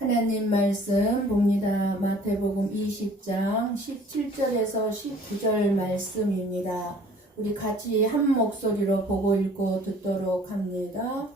하나님 말씀 봅니다. 마태복음 20장 17절에서 19절 말씀입니다. 우리 같이 한 목소리로 보고 읽고 듣도록 합니다.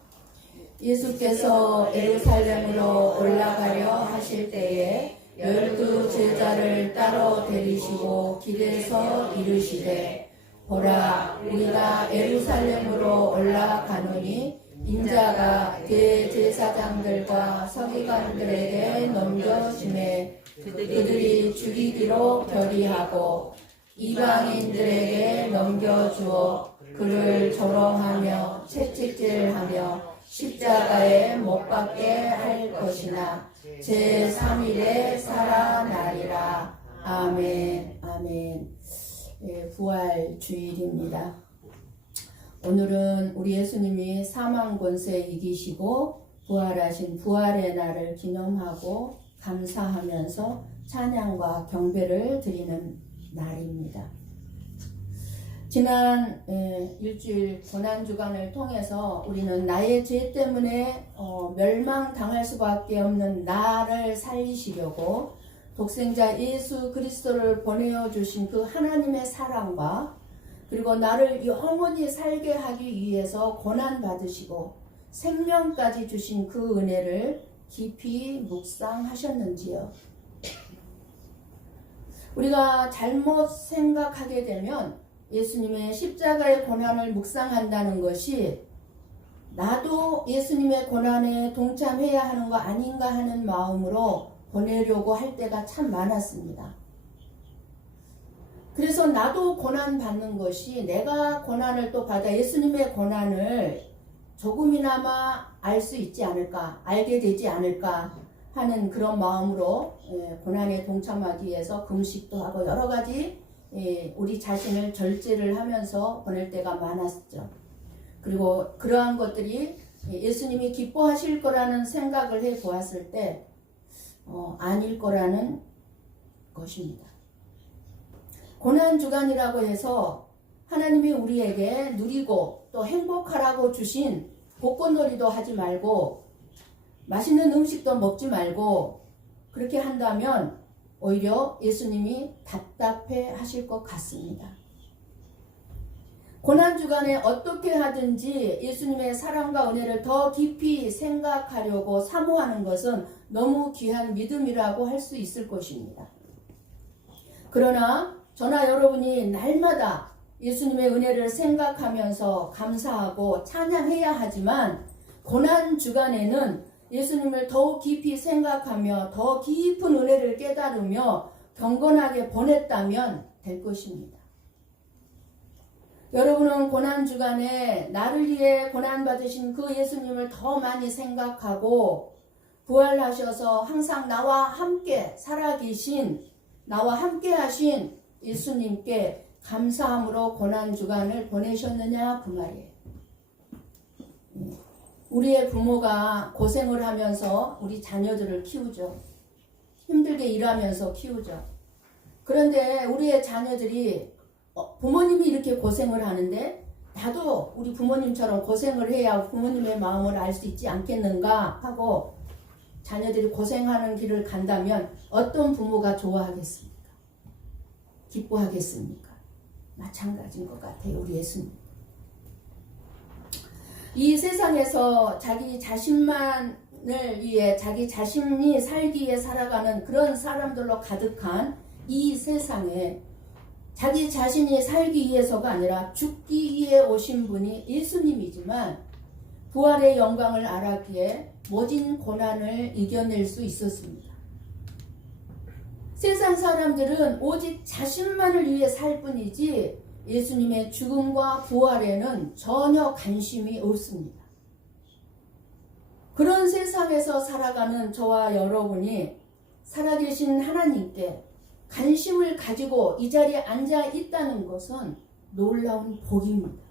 예수께서 예루살렘으로 올라가려 하실 때에 12 제자를 따로 데리시고 길에서 이르시되 보라, 우리가 예루살렘으로 올라가노니 인자가 대제사장들과 서기관들에게 넘겨지매 그들이 죽이기로 결의하고 이방인들에게 넘겨주어 그를 조롱하며 채찍질하며 십자가에 못 박게 할 것이나 제3일에 살아나리라. 아멘. 아멘. 부활 주일입니다. 오늘은 우리 예수님이 사망 권세 이기시고 부활하신 부활의 날을 기념하고 감사하면서 찬양과 경배를 드리는 날입니다. 지난 일주일 고난주간을 통해서 우리는 나의 죄 때문에 멸망당할 수밖에 없는 나를 살리시려고 독생자 예수 그리스도를 보내어 주신 그 하나님의 사랑과 그리고 나를 영원히 살게 하기 위해서 고난받으시고 생명까지 주신 그 은혜를 깊이 묵상하셨는지요? 우리가 잘못 생각하게 되면 예수님의 십자가의 고난을 묵상한다는 것이 나도 예수님의 고난에 동참해야 하는 거 아닌가 하는 마음으로 보내려고 할 때가 참 많았습니다. 그래서 나도 고난받는 것이 내가 고난을 또 받아 예수님의 고난을 조금이나마 알 수 있지 않을까, 알게 되지 않을까 하는 그런 마음으로 고난에 동참하기 위해서 금식도 하고 여러 가지 우리 자신을 절제를 하면서 보낼 때가 많았죠. 그리고 그러한 것들이 예수님이 기뻐하실 거라는 생각을 해 보았을 때 아닐 거라는 것입니다. 고난주간이라고 해서 하나님이 우리에게 누리고 또 행복하라고 주신 벚꽃놀이도 하지 말고 맛있는 음식도 먹지 말고 그렇게 한다면 오히려 예수님이 답답해 하실 것 같습니다. 고난주간에 어떻게 하든지 예수님의 사랑과 은혜를 더 깊이 생각하려고 사모하는 것은 너무 귀한 믿음이라고 할 수 있을 것입니다. 그러나 저나 여러분이 날마다 예수님의 은혜를 생각하면서 감사하고 찬양해야 하지만 고난주간에는 예수님을 더욱 깊이 생각하며 더 깊은 은혜를 깨달으며 경건하게 보냈다면 될 것입니다. 여러분은 고난주간에 나를 위해 고난받으신 그 예수님을 더 많이 생각하고 부활하셔서 항상 나와 함께 살아계신 나와 함께 하신 예수님께 감사함으로 고난주간을 보내셨느냐 그 말이에요. 우리의 부모가 고생을 하면서 우리 자녀들을 키우죠. 힘들게 일하면서 키우죠. 그런데 우리의 자녀들이 부모님이 이렇게 고생을 하는데 나도 우리 부모님처럼 고생을 해야 부모님의 마음을 알 수 있지 않겠는가 하고 자녀들이 고생하는 길을 간다면 어떤 부모가 좋아하겠습니까? 기뻐하겠습니까? 마찬가지인 것 같아요. 우리 예수님. 이 세상에서 자기 자신만을 위해 자기 자신이 살기 위해 살아가는 그런 사람들로 가득한 이 세상에 자기 자신이 살기 위해서가 아니라 죽기 위해 오신 분이 예수님이지만 부활의 영광을 알았기에 모진 고난을 이겨낼 수 있었습니다. 세상 사람들은 오직 자신만을 위해 살 뿐이지 예수님의 죽음과 부활에는 전혀 관심이 없습니다. 그런 세상에서 살아가는 저와 여러분이 살아계신 하나님께 관심을 가지고 이 자리에 앉아 있다는 것은 놀라운 복입니다.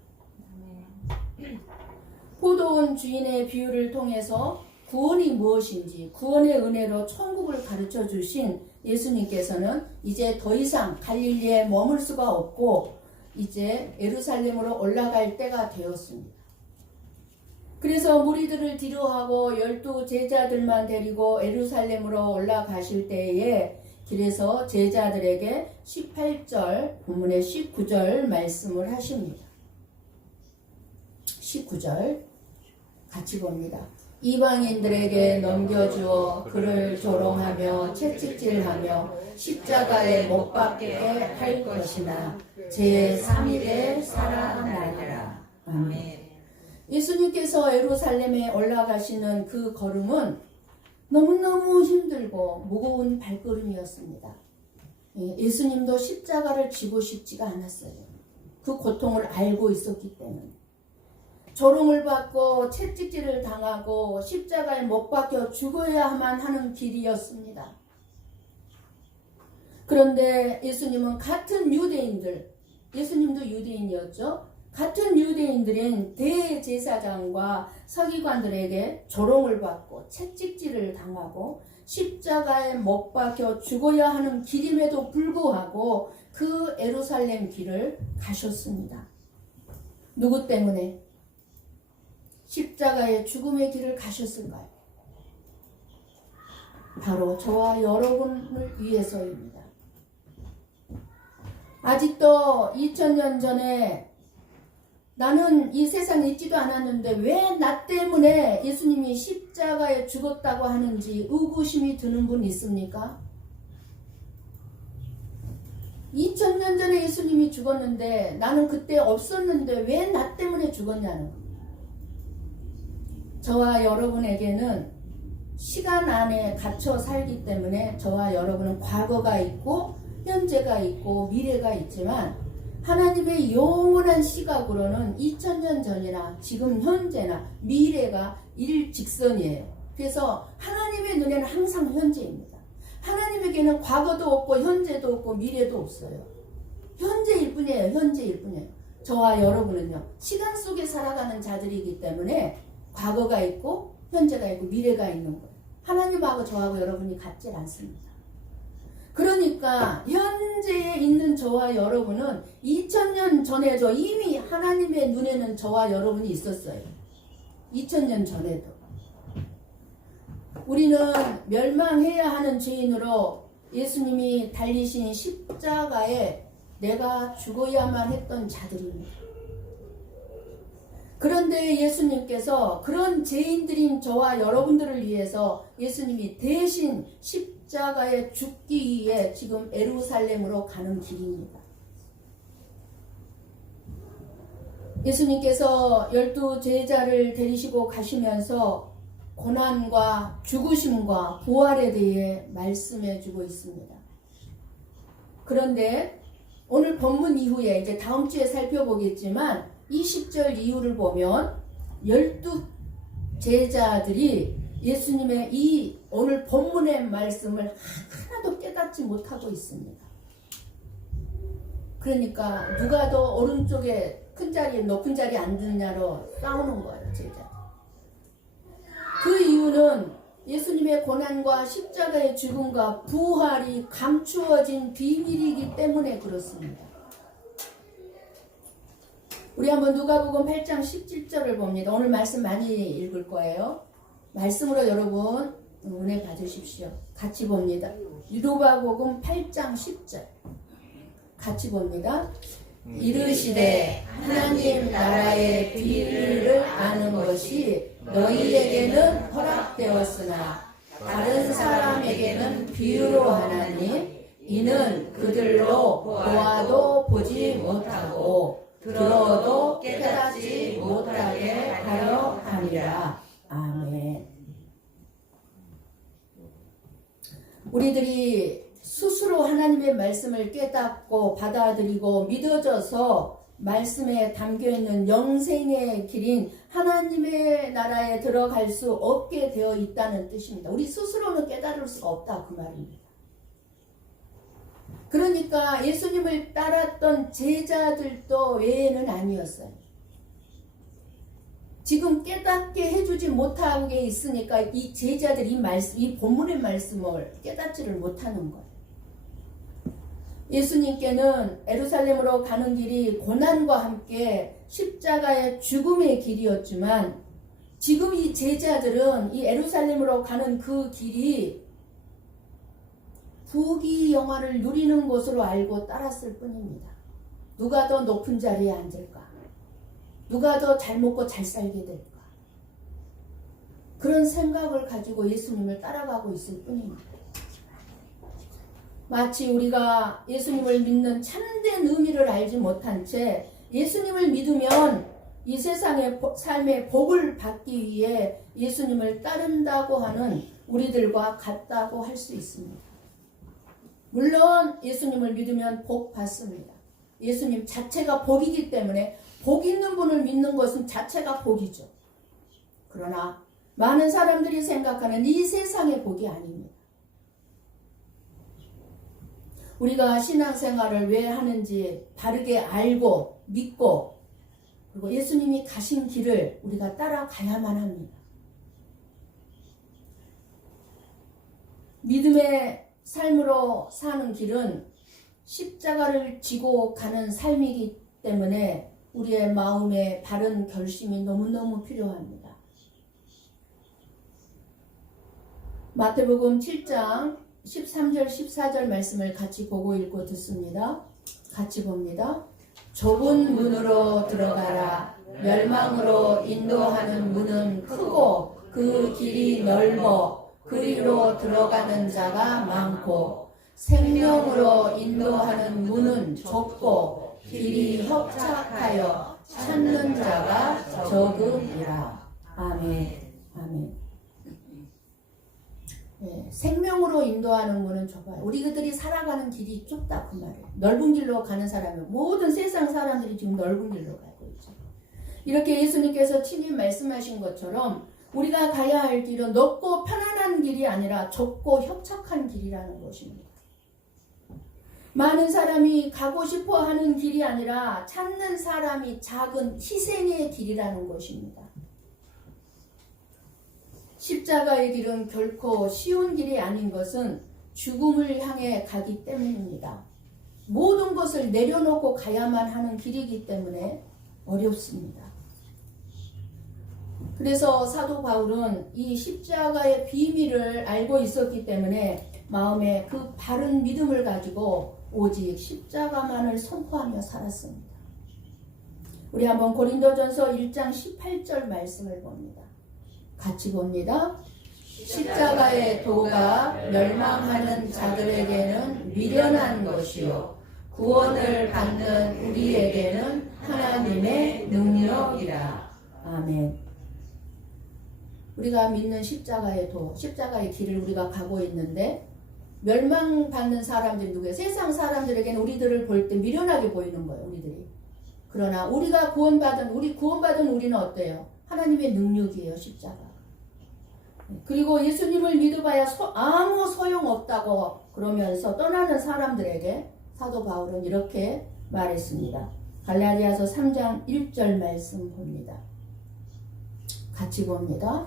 포도원 주인의 비유를 통해서 구원이 무엇인지 구원의 은혜로 천국을 가르쳐 주신 예수님께서는 이제 더 이상 갈릴리에 머물 수가 없고 이제 예루살렘으로 올라갈 때가 되었습니다. 그래서 무리들을 뒤로하고 12 제자들만 데리고 예루살렘으로 올라가실 때에 길에서 제자들에게 18절 본문의 19절 말씀을 하십니다. 19절 같이 봅니다. 이방인들에게 넘겨주어 그를 조롱하며 채찍질하며 십자가에 못 박게 할 것이나 제3일에 살아나리라. 아멘. 예수님께서 예루살렘에 올라가시는 그 걸음은 너무너무 힘들고 무거운 발걸음이었습니다. 예수님도 십자가를 지고 싶지가 않았어요. 그 고통을 알고 있었기 때문에. 조롱을 받고 채찍질을 당하고 십자가에 못 박혀 죽어야만 하는 길이었습니다. 그런데 예수님은 같은 유대인들, 예수님도 유대인이었죠. 같은 유대인들인 대제사장과 서기관들에게 조롱을 받고 채찍질을 당하고 십자가에 못 박혀 죽어야 하는 길임에도 불구하고 그 예루살렘 길을 가셨습니다. 누구 때문에? 십자가의 죽음의 길을 가셨을까요? 바로 저와 여러분을 위해서입니다. 아직도 2000년 전에 나는 이 세상에 있지도 않았는데 왜 나 때문에 예수님이 십자가에 죽었다고 하는지 의구심이 드는 분 있습니까? 2000년 전에 예수님이 죽었는데 나는 그때 없었는데 왜 나 때문에 죽었냐는 겁니다. 저와 여러분에게는 시간 안에 갇혀 살기 때문에 저와 여러분은 과거가 있고 현재가 있고 미래가 있지만 하나님의 영원한 시각으로는 2000년 전이나 지금 현재나 미래가 일직선이에요. 그래서 하나님의 눈에는 항상 현재입니다. 하나님에게는 과거도 없고 현재도 없고 미래도 없어요. 현재일 뿐이에요. 현재일 뿐이에요. 저와 여러분은요. 시간 속에 살아가는 자들이기 때문에 과거가 있고 현재가 있고 미래가 있는 거예요. 하나님하고 저하고 여러분이 같지 않습니다. 그러니까 현재에 있는 저와 여러분은 2000년 전에도 이미 하나님의 눈에는 저와 여러분이 있었어요. 2000년 전에도. 우리는 멸망해야 하는 죄인으로 예수님이 달리신 십자가에 내가 죽어야만 했던 자들입니다. 그런데 예수님께서 그런 죄인들인 저와 여러분들을 위해서 예수님이 대신 십자가에 죽기 위해 지금 예루살렘으로 가는 길입니다. 예수님께서 12 제자를 데리시고 가시면서 고난과 죽으심과 부활에 대해 말씀해 주고 있습니다. 그런데 오늘 본문 이후에 이제 다음 주에 살펴보겠지만 20절 이후를 보면 12 제자들이 예수님의 이 오늘 본문의 말씀을 하나도 깨닫지 못하고 있습니다. 그러니까 누가 더 오른쪽에 큰 자리에 높은 자리에 앉느냐로 싸우는 거예요. 제자. 그 이유는 예수님의 고난과 십자가의 죽음과 부활이 감추어진 비밀이기 때문에 그렇습니다. 우리 한번 누가복음 8장 17절을 봅니다. 오늘 말씀 많이 읽을 거예요. 말씀으로 여러분 은혜 받으십시오. 같이 봅니다. 누가복음 8장 10절 같이 봅니다. 이르시되 하나님 나라의 비밀을 아는 것이 너희에게는 허락되었으나 다른 사람에게는 비유로 하나니 이는 그들로 보아도 보지 못하고 들어도 깨닫지 못하게 하려 함이라. 아멘. 우리들이 스스로 하나님의 말씀을 깨닫고 받아들이고 믿어져서 말씀에 담겨있는 영생의 길인 하나님의 나라에 들어갈 수 없게 되어 있다는 뜻입니다. 우리 스스로는 깨달을 수가 없다 그 말입니다. 그러니까 예수님을 따랐던 제자들도 외에는 아니었어요. 지금 깨닫게 해주지 못하게 있으니까 이 제자들이 이 본문의 말씀을 깨닫지를 못하는 거예요. 예수님께는 예루살렘으로 가는 길이 고난과 함께 십자가의 죽음의 길이었지만 지금 이 제자들은 이 예루살렘으로 가는 그 길이 부귀 영화를 누리는 곳으로 알고 따랐을 뿐입니다. 누가 더 높은 자리에 앉을까? 누가 더 잘 먹고 잘 살게 될까? 그런 생각을 가지고 예수님을 따라가고 있을 뿐입니다. 마치 우리가 예수님을 믿는 참된 의미를 알지 못한 채 예수님을 믿으면 이 세상의 삶의 복을 받기 위해 예수님을 따른다고 하는 우리들과 같다고 할 수 있습니다. 물론 예수님을 믿으면 복 받습니다. 예수님 자체가 복이기 때문에 복 있는 분을 믿는 것은 자체가 복이죠. 그러나 많은 사람들이 생각하는 이 세상의 복이 아닙니다. 우리가 신앙생활을 왜 하는지 바르게 알고 믿고 그리고 예수님이 가신 길을 우리가 따라가야만 합니다. 믿음의 삶으로 사는 길은 십자가를 지고 가는 삶이기 때문에 우리의 마음에 바른 결심이 너무너무 필요합니다. 마태복음 7장 13절 14절 말씀을 같이 보고 읽고 듣습니다. 같이 봅니다. 좁은 문으로 들어가라. 멸망으로 인도하는 문은 크고 그 길이 넓어 그리로 들어가는 자가 많고 생명으로 인도하는 문은 좁고 길이 협착하여 찾는 자가 적음이라. 아멘. 아멘. 네, 생명으로 인도하는 문은 좁아요. 우리들이 살아가는 길이 좁다 그 말이에요. 넓은 길로 가는 사람은 모든 세상 사람들이 지금 넓은 길로 가고 있죠. 이렇게 예수님께서 친히 말씀하신 것처럼 우리가 가야 할 길은 넓고 편안한 길이 아니라 좁고 협착한 길이라는 것입니다. 많은 사람이 가고 싶어 하는 길이 아니라 찾는 사람이 작은 희생의 길이라는 것입니다. 십자가의 길은 결코 쉬운 길이 아닌 것은 죽음을 향해 가기 때문입니다. 모든 것을 내려놓고 가야만 하는 길이기 때문에 어렵습니다. 그래서 사도 바울은 이 십자가의 비밀을 알고 있었기 때문에 마음에 그 바른 믿음을 가지고 오직 십자가만을 선포하며 살았습니다. 우리 한번 고린도전서 1장 18절 말씀을 봅니다. 같이 봅니다. 십자가의 도가 멸망하는 자들에게는 미련한 것이요 구원을 받는 우리에게는 하나님의 능력이라. 아멘. 우리가 믿는 십자가의 도, 십자가의 길을 우리가 가고 있는데 멸망받는 사람들이 누구예요? 세상 사람들에게는 우리들을 볼 때 미련하게 보이는 거예요. 우리들이. 그러나 우리가 구원받은 우리는 어때요? 하나님의 능력이에요. 십자가. 그리고 예수님을 믿어봐야 아무 소용없다고 그러면서 떠나는 사람들에게 사도 바울은 이렇게 말했습니다. 갈라디아서 3장 1절 말씀 봅니다. 같이 봅니다.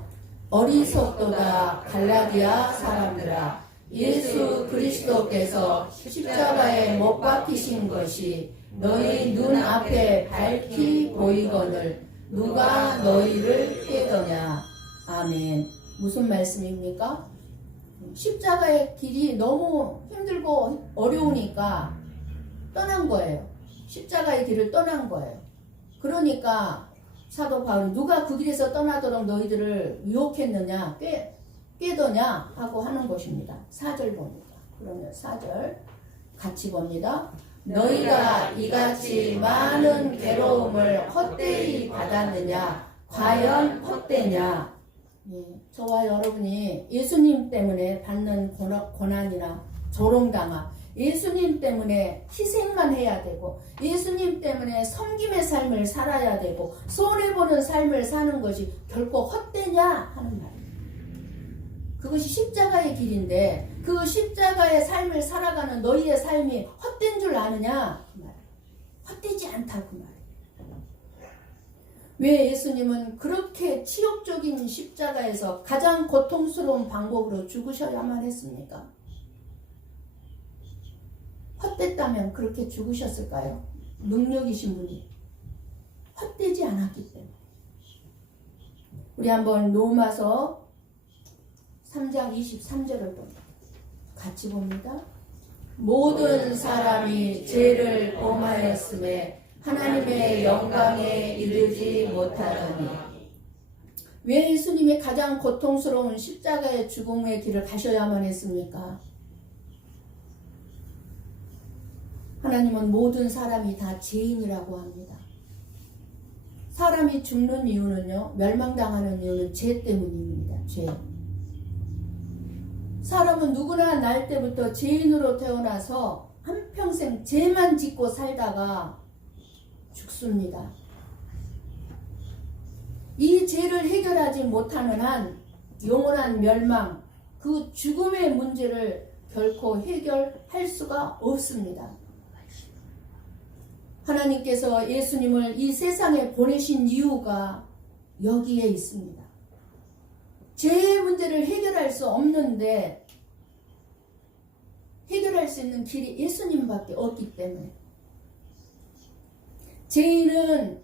어리석도다 갈라디아 사람들아, 예수 그리스도께서 십자가에 못 박히신 것이 너희 눈앞에 밝히 보이거늘 누가 너희를 깨더냐. 아멘. 무슨 말씀입니까? 십자가의 길이 너무 힘들고 어려우니까 떠난 거예요. 십자가의 길을 떠난 거예요. 그러니까 사도 바울이 누가 그 길에서 떠나도록 너희들을 유혹했느냐, 깨더냐 하고 하는 것입니다. 4절 봅니다. 그러면 4절 같이 봅니다. 너희가 이같이 많은 괴로움을 헛되이 받았느냐? 과연 헛되냐? 저와 여러분이 예수님 때문에 받는 고난이나 조롱당함, 예수님 때문에 희생만 해야 되고 예수님 때문에 섬김의 삶을 살아야 되고 손해보는 삶을 사는 것이 결코 헛되냐 하는 말이에요. 그것이 십자가의 길인데 그 십자가의 삶을 살아가는 너희의 삶이 헛된 줄 아느냐 그 말이에요. 헛되지 않다 그 말이에요. 왜 예수님은 그렇게 치욕적인 십자가에서 가장 고통스러운 방법으로 죽으셔야만 했습니까? 헛됐다면 그렇게 죽으셨을까요? 능력이신 분이 헛되지 않았기 때문에. 우리 한번 로마서 3장 23절을 같이 봅니다. 모든 사람이 죄를 범하였음에 하나님의 영광에 이르지 못하더니. 왜 예수님이 가장 고통스러운 십자가의 죽음의 길을 가셔야만 했습니까? 하나님은 모든 사람이 다 죄인이라고 합니다. 사람이 죽는 이유는요, 멸망당하는 이유는 죄 때문입니다. 죄. 사람은 누구나 날 때부터 죄인으로 태어나서 한평생 죄만 짓고 살다가 죽습니다. 이 죄를 해결하지 못하는 한 영원한 멸망, 그 죽음의 문제를 결코 해결할 수가 없습니다. 하나님께서 예수님을 이 세상에 보내신 이유가 여기에 있습니다. 죄의 문제를 해결할 수 없는데 해결할 수 있는 길이 예수님밖에 없기 때문에. 죄인은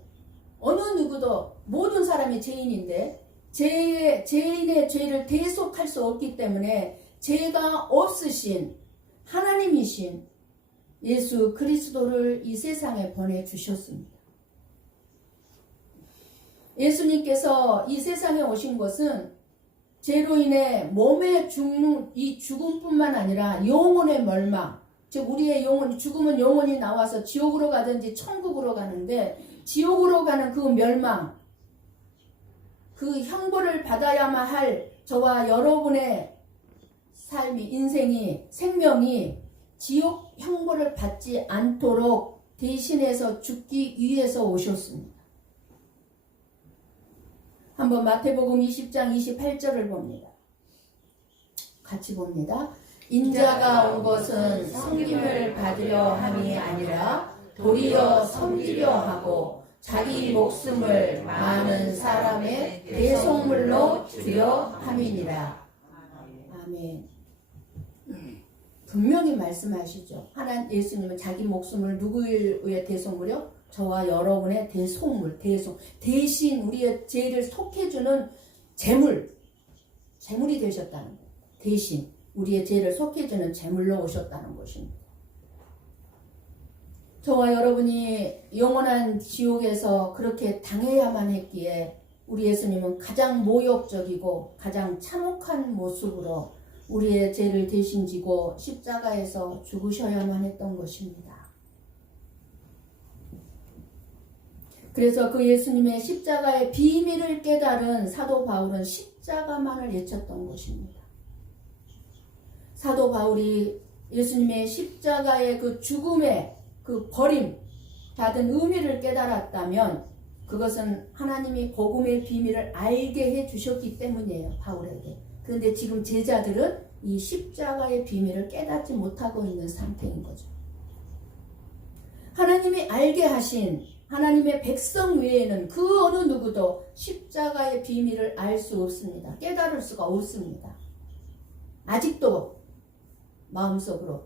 어느 누구도 모든 사람이 죄인인데 죄인의 죄를 대속할 수 없기 때문에 죄가 없으신 하나님이신 예수 그리스도를 이 세상에 보내주셨습니다. 예수님께서 이 세상에 오신 것은 죄로 인해 몸의 죽는 이 죽음뿐만 아니라 영혼의 멸망, 즉 우리의 영혼, 죽음은 영혼이 나와서 지옥으로 가든지 천국으로 가는데 지옥으로 가는 그 멸망, 그 형벌을 받아야만 할 저와 여러분의 삶이, 인생이, 생명이 지옥 형벌을 받지 않도록 대신해서 죽기 위해서 오셨습니다. 한번 마태복음 20장 28절을 봅니다. 같이 봅니다. 인자가 온 것은 섬김을 받으려 함이 아니라 도리어 섬기려 하고 자기 목숨을 많은 사람의 대속물로 주려 함이니라. 아멘. 분명히 말씀하시죠. 하나님 예수님은 자기 목숨을 누구에 의해 대속물이요? 저와 여러분의 대속물, 대신 우리의 죄를 속해주는 재물이 되셨다는 거예요. 대신 우리의 죄를 속해주는 재물로 오셨다는 것입니다. 저와 여러분이 영원한 지옥에서 그렇게 당해야만 했기에 우리 예수님은 가장 모욕적이고 가장 참혹한 모습으로 우리의 죄를 대신 지고 십자가에서 죽으셔야만 했던 것입니다. 그래서 그 예수님의 십자가의 비밀을 깨달은 사도 바울은 십자가만을 외쳤던 것입니다. 사도 바울이 예수님의 십자가의 그 죽음의 그 버림 받은 의미를 깨달았다면 그것은 하나님이 복음의 비밀을 알게 해 주셨기 때문이에요. 바울에게. 그런데 지금 제자들은 이 십자가의 비밀을 깨닫지 못하고 있는 상태인 거죠. 하나님이 알게 하신 하나님의 백성 외에는 그 어느 누구도 십자가의 비밀을 알 수 없습니다. 깨달을 수가 없습니다. 아직도 마음속으로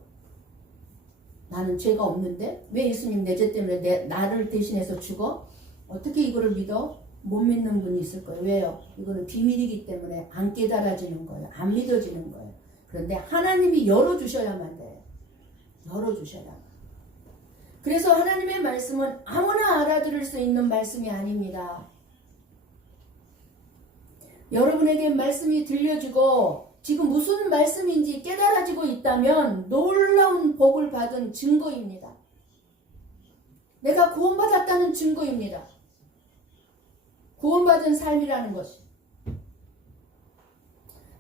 나는 죄가 없는데 왜 예수님 내 죄 때문에 나를 대신해서 죽어? 어떻게 이거를 믿어? 못 믿는 분이 있을 거예요. 왜요? 이거는 비밀이기 때문에 안 깨달아지는 거예요. 안 믿어지는 거예요. 그런데 하나님이 열어주셔야만 돼요. 열어주셔야만. 그래서 하나님의 말씀은 아무나 알아들을 수 있는 말씀이 아닙니다. 여러분에게 말씀이 들려주고 지금 무슨 말씀인지 깨달아지고 있다면 놀라운 복을 받은 증거입니다. 내가 구원받았다는 증거입니다. 구원받은 삶이라는 것이.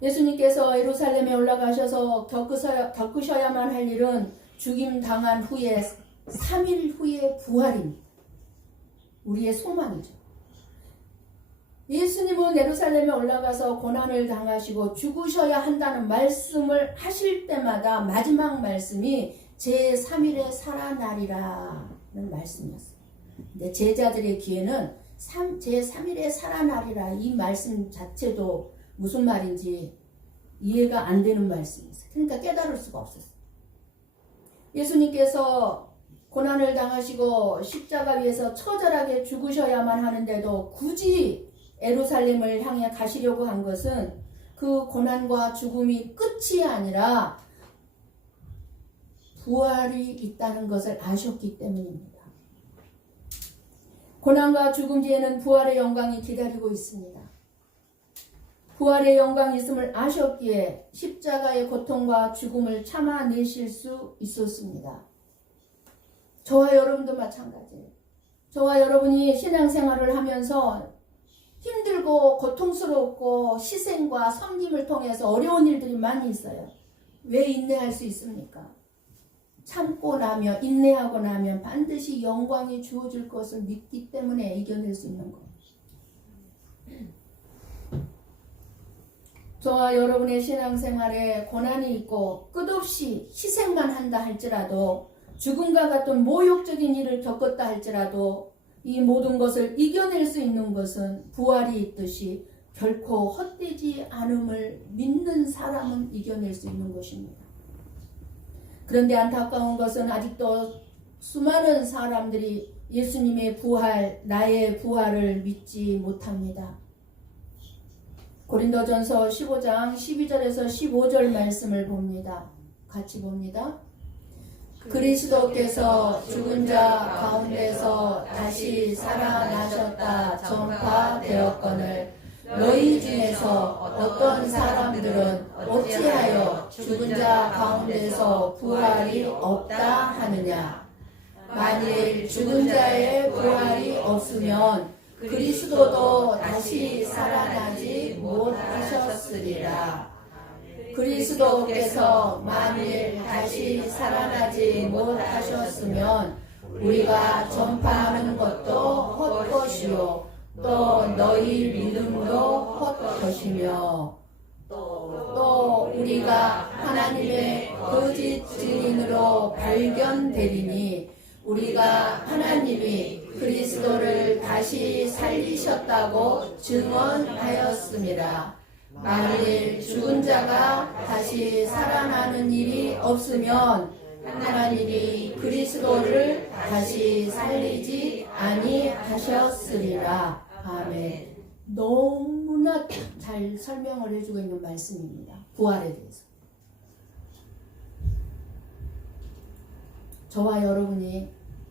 예수님께서 예루살렘에 올라가셔서 겪으셔야만 할 일은 죽임 당한 후에 3일 후에 부활입니다. 우리의 소망이죠. 예수님은 예루살렘에 올라가서 고난을 당하시고 죽으셔야 한다는 말씀을 하실 때마다 마지막 말씀이 제3일에 살아나리라는 말씀이었어요. 근데 제자들의 귀에는 제3일에 살아나리라 이 말씀 자체도 무슨 말인지 이해가 안 되는 말씀이었어요. 그러니까 깨달을 수가 없었어요. 예수님께서 고난을 당하시고 십자가 위에서 처절하게 죽으셔야만 하는데도 굳이 예루살렘을 향해 가시려고 한 것은 그 고난과 죽음이 끝이 아니라 부활이 있다는 것을 아셨기 때문입니다. 고난과 죽음 뒤에는 부활의 영광이 기다리고 있습니다. 부활의 영광이 있음을 아셨기에 십자가의 고통과 죽음을 참아내실 수 있었습니다. 저와 여러분도 마찬가지예요. 저와 여러분이 신앙생활을 하면서 힘들고 고통스럽고 희생과 섬김을 통해서 어려운 일들이 많이 있어요. 왜 인내할 수 있습니까? 참고 나면, 인내하고 나면 반드시 영광이 주어질 것을 믿기 때문에 이겨낼 수 있는 거예요. 저와 여러분의 신앙생활에 고난이 있고 끝없이 희생만 한다 할지라도, 죽음과 같은 모욕적인 일을 겪었다 할지라도 이 모든 것을 이겨낼 수 있는 것은 부활이 있듯이 결코 헛되지 않음을 믿는 사람은 이겨낼 수 있는 것입니다. 그런데 안타까운 것은 아직도 수많은 사람들이 예수님의 부활, 나의 부활을 믿지 못합니다. 고린도전서 15장 12절에서 15절 말씀을 봅니다. 같이 봅니다. 그리스도께서 죽은 자 가운데서 다시 살아나셨다 전파되었거늘 너희 중에서 어떤 사람들은 어찌하여 죽은 자 가운데서 부활이 없다 하느냐. 만일 죽은 자의 부활이 없으면 그리스도도 다시 살아나지 못하셨으리라. 그리스도께서 만일 다시 살아나지 못하셨으면 우리가 전파하는 것도 헛것이요 또 너희 믿음도 헛것이며 또 우리가 하나님의 거짓 증인으로 발견되리니 우리가 하나님이 그리스도를 다시 살리셨다고 증언하였습니다. 만일 죽은 자가 다시 살아나는 일이 없으면 하나님이 그리스도를 다시 살리지 아니하셨으리라. 아멘. 너무나 잘 설명을 해주고 있는 말씀입니다. 부활에 대해서. 저와 여러분이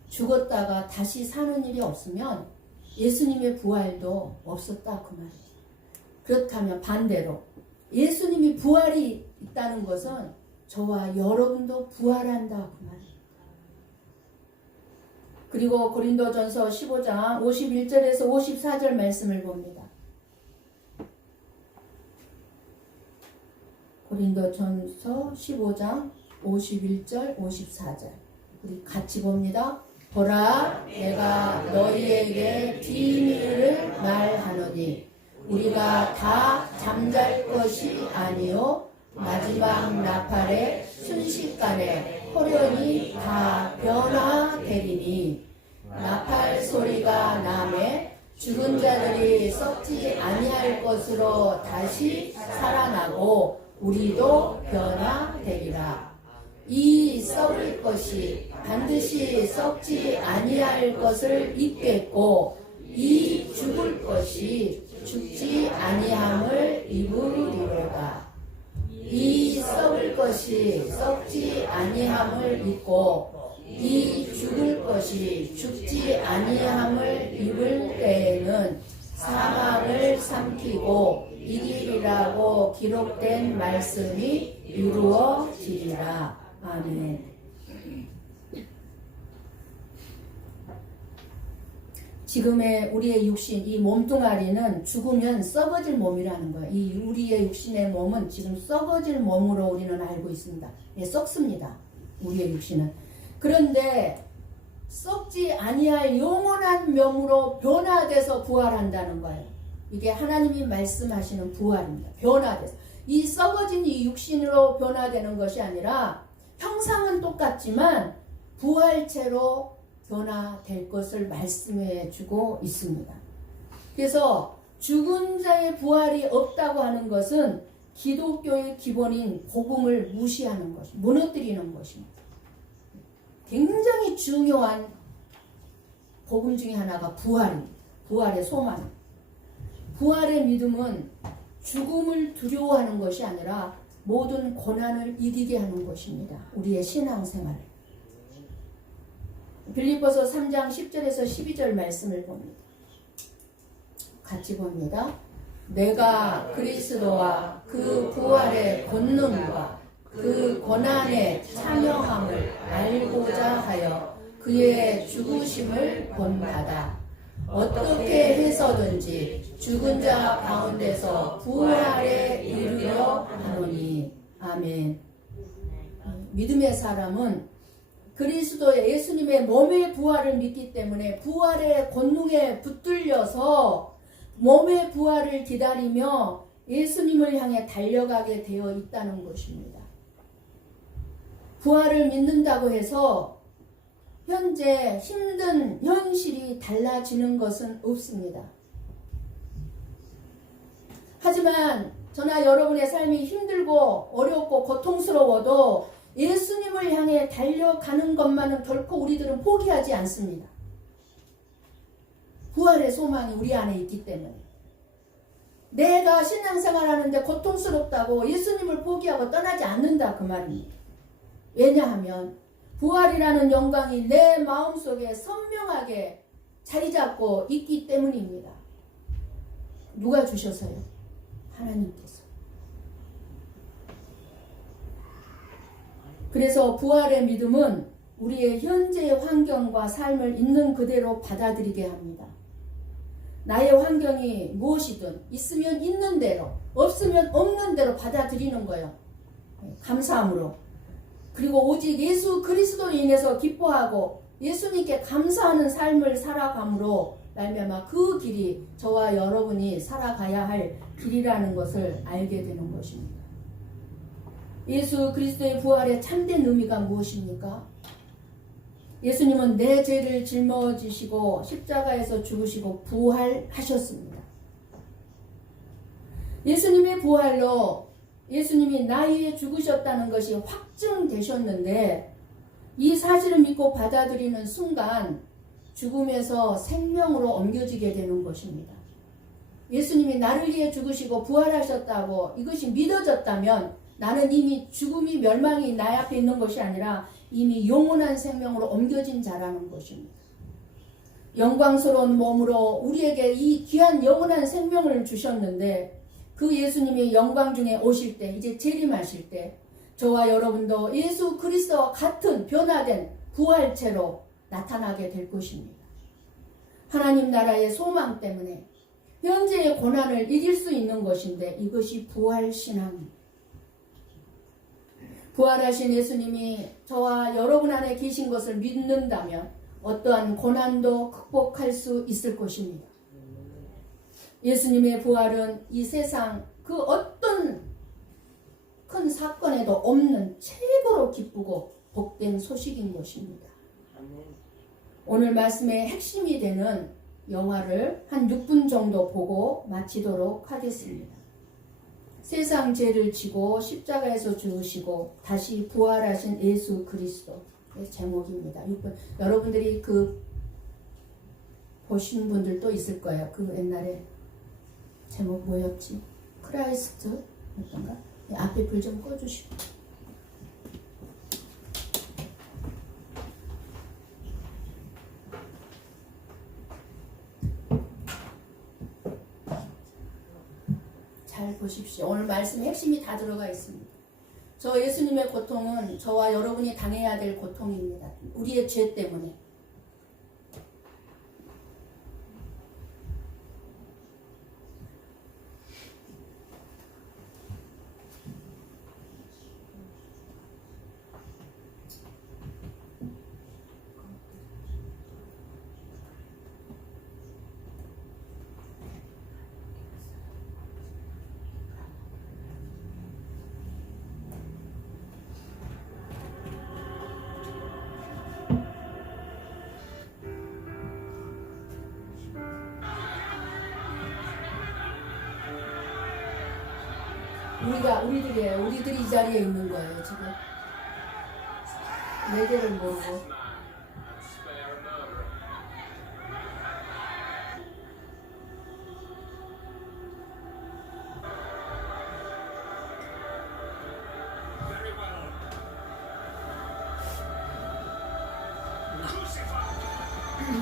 죽었다가 다시 사는 일이 없으면 예수님의 부활도 없었다 그 말이에요. 그렇다면 반대로 예수님이 부활이 있다는 것은 저와 여러분도 부활한다 그 말입니다. 그리고 고린도전서 15장 51절에서 54절 말씀을 봅니다. 고린도전서 15장 51절 54절 우리 같이 봅니다. 보라 내가 너희에게 비밀을 말하노니 우리가 다 잠잘 것이 아니요 마지막 나팔의 순식간에 호련히 다 변화되리니 나팔 소리가 나매 죽은 자들이 썩지 아니할 것으로 다시 살아나고 우리도 변화되리라. 이 썩을 것이 반드시 썩지 아니할 것을 입겠고 이 죽을 것이 죽지 아니함을 입으리로다. 이 썩을 것이 썩지 아니함을 입고 이 죽을 것이 죽지 아니함을 입을 때에는 사망을 삼키고 이기리라고 기록된 말씀이 이루어지리라. 아멘. 지금의 우리의 육신, 이 몸뚱아리는 죽으면 썩어질 몸이라는 거예요. 이 우리의 육신의 몸은 지금 썩어질 몸으로 우리는 알고 있습니다. 예, 썩습니다. 우리의 육신은. 그런데 썩지 아니할 영원한 명으로 변화돼서 부활한다는 거예요. 이게 하나님이 말씀하시는 부활입니다. 변화돼서. 이 썩어진 이 육신으로 변화되는 것이 아니라 형상은 똑같지만 부활체로 변화될 것을 말씀해 주고 있습니다. 그래서 죽은 자의 부활이 없다고 하는 것은 기독교의 기본인 복음을 무시하는 것, 무너뜨리는 것입니다. 굉장히 중요한 복음 중에 하나가 부활입니다. 부활의 소망. 부활의 믿음은 죽음을 두려워하는 것이 아니라 모든 고난을 이기게 하는 것입니다. 우리의 신앙생활. 빌립보서 3장 10절에서 12절 말씀을 봅니다. 같이 봅니다. 내가 그리스도와 그 부활의 권능과 그 고난의 참여함을 알고자 하여 그의 죽으심을 본받아 어떻게 해서든지 죽은 자 가운데서 부활에 이르려 하노니. 아멘. 믿음의 사람은 그리스도의 예수님의 몸의 부활을 믿기 때문에 부활의 권능에 붙들려서 몸의 부활을 기다리며 예수님을 향해 달려가게 되어 있다는 것입니다. 부활을 믿는다고 해서 현재 힘든 현실이 달라지는 것은 없습니다. 하지만 저나 여러분의 삶이 힘들고 어렵고 고통스러워도 예수님을 향해 달려가는 것만은 결코 우리들은 포기하지 않습니다. 부활의 소망이 우리 안에 있기 때문에. 내가 신앙생활 하는데 고통스럽다고 예수님을 포기하고 떠나지 않는다 그 말입니다. 왜냐하면 부활이라는 영광이 내 마음속에 선명하게 자리 잡고 있기 때문입니다. 누가 주셔서요? 하나님께서. 그래서 부활의 믿음은 우리의 현재의 환경과 삶을 있는 그대로 받아들이게 합니다. 나의 환경이 무엇이든 있으면 있는 대로, 없으면 없는 대로 받아들이는 거예요. 감사함으로. 그리고 오직 예수 그리스도로 인해서 기뻐하고 예수님께 감사하는 삶을 살아감으로 말미암아 그 길이 저와 여러분이 살아가야 할 길이라는 것을 알게 되는 것입니다. 예수 그리스도의 부활의 참된 의미가 무엇입니까? 예수님은 내 죄를 짊어지시고 십자가에서 죽으시고 부활하셨습니다. 예수님의 부활로 예수님이 나 위에 죽으셨다는 것이 확증되셨는데 이 사실을 믿고 받아들이는 순간 죽음에서 생명으로 옮겨지게 되는 것입니다. 예수님이 나를 위해 죽으시고 부활하셨다고 이것이 믿어졌다면 나는 이미 죽음이 멸망이 나 앞에 있는 것이 아니라 이미 영원한 생명으로 옮겨진 자라는 것입니다. 영광스러운 몸으로 우리에게 이 귀한 영원한 생명을 주셨는데 그 예수님이 영광 중에 오실 때 이제 재림하실 때 저와 여러분도 예수 그리스도와 같은 변화된 부활체로 나타나게 될 것입니다. 하나님 나라의 소망 때문에 현재의 고난을 이길 수 있는 것인데 이것이 부활신앙입니다. 부활하신 예수님이 저와 여러분 안에 계신 것을 믿는다면 어떠한 고난도 극복할 수 있을 것입니다. 예수님의 부활은 이 세상 그 어떤 큰 사건에도 없는 최고로 기쁘고 복된 소식인 것입니다. 오늘 말씀의 핵심이 되는 영화를 한 6분 정도 보고 마치도록 하겠습니다. 세상 죄를 지고 십자가에서 죽으시고 다시 부활하신 예수 그리스도의 제목입니다. 6분. 여러분들이 그 보신 분들도 있을 거예요. 그 옛날에 제목 뭐였지? 크라이스트 어떤가? 앞에 불 좀 꺼주시고. 잘 보십시오. 오늘 말씀의 핵심이 다 들어가 있습니다. 저 예수님의 고통은 저와 여러분이 당해야 될 고통입니다. 우리의 죄 때문에. 우리들이 이 자리에 있는 거예요, 지금. 네 개를 모으고. I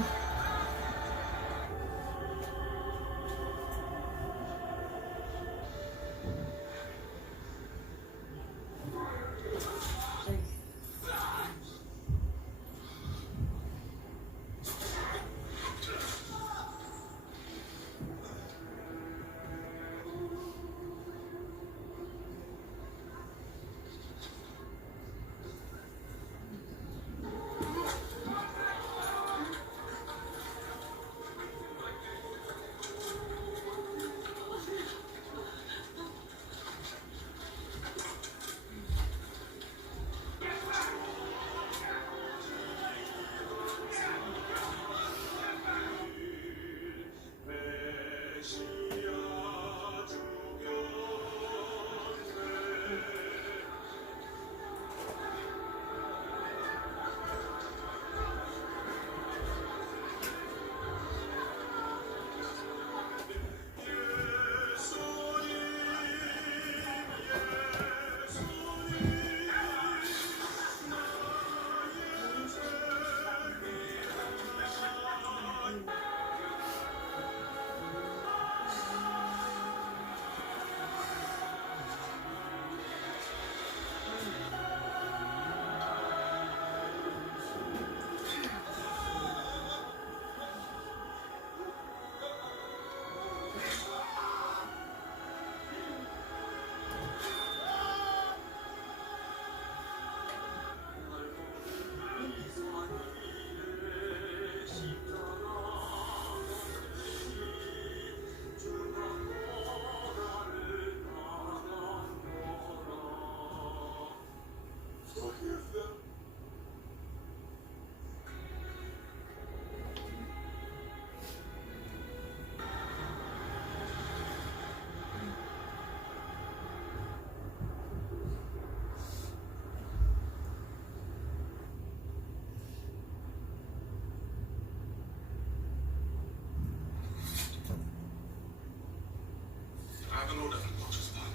have an order from Doctor's Park.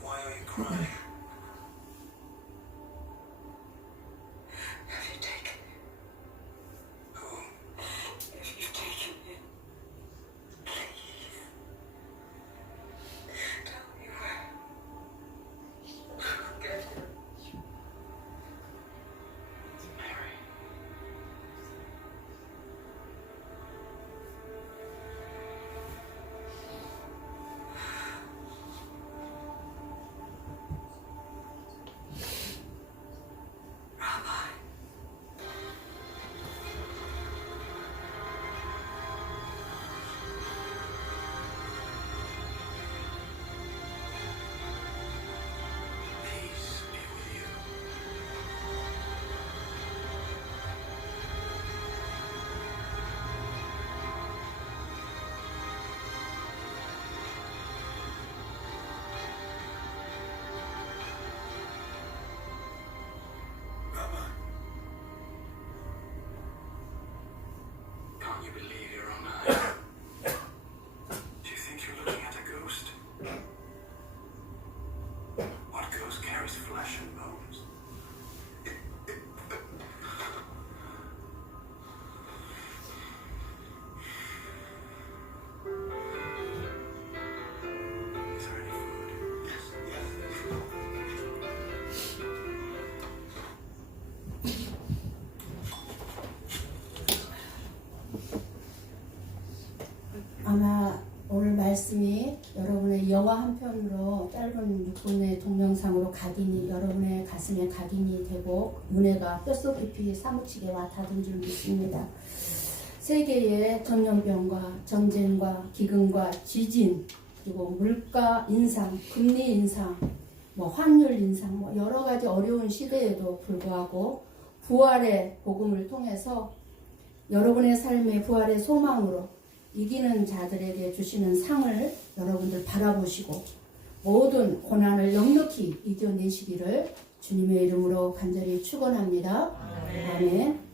Why are you crying? Have you taken him? Who? Have you taken him? Please. Tell me where. I'll get him. Mary. Rabbi, 아마 오늘 말씀이 여러분의 영화 한 편으로 짧은 6분의 동영상으로 각인이 여러분의 가슴에 각인이 되고 은혜가 뼛속 깊이 사무치게 와 닿은 줄 믿습니다. 세계의 전염병과 전쟁과 기근과 지진 그리고 물가 인상, 금리 인상, 환율 인상 여러 가지 어려운 시대에도 불구하고 부활의 복음을 통해서 여러분의 삶의 부활의 소망으로 이기는 자들에게 주시는 상을 여러분들 바라보시고 모든 고난을 넉넉히 이겨내시기를 주님의 이름으로 간절히 축원합니다. 아멘.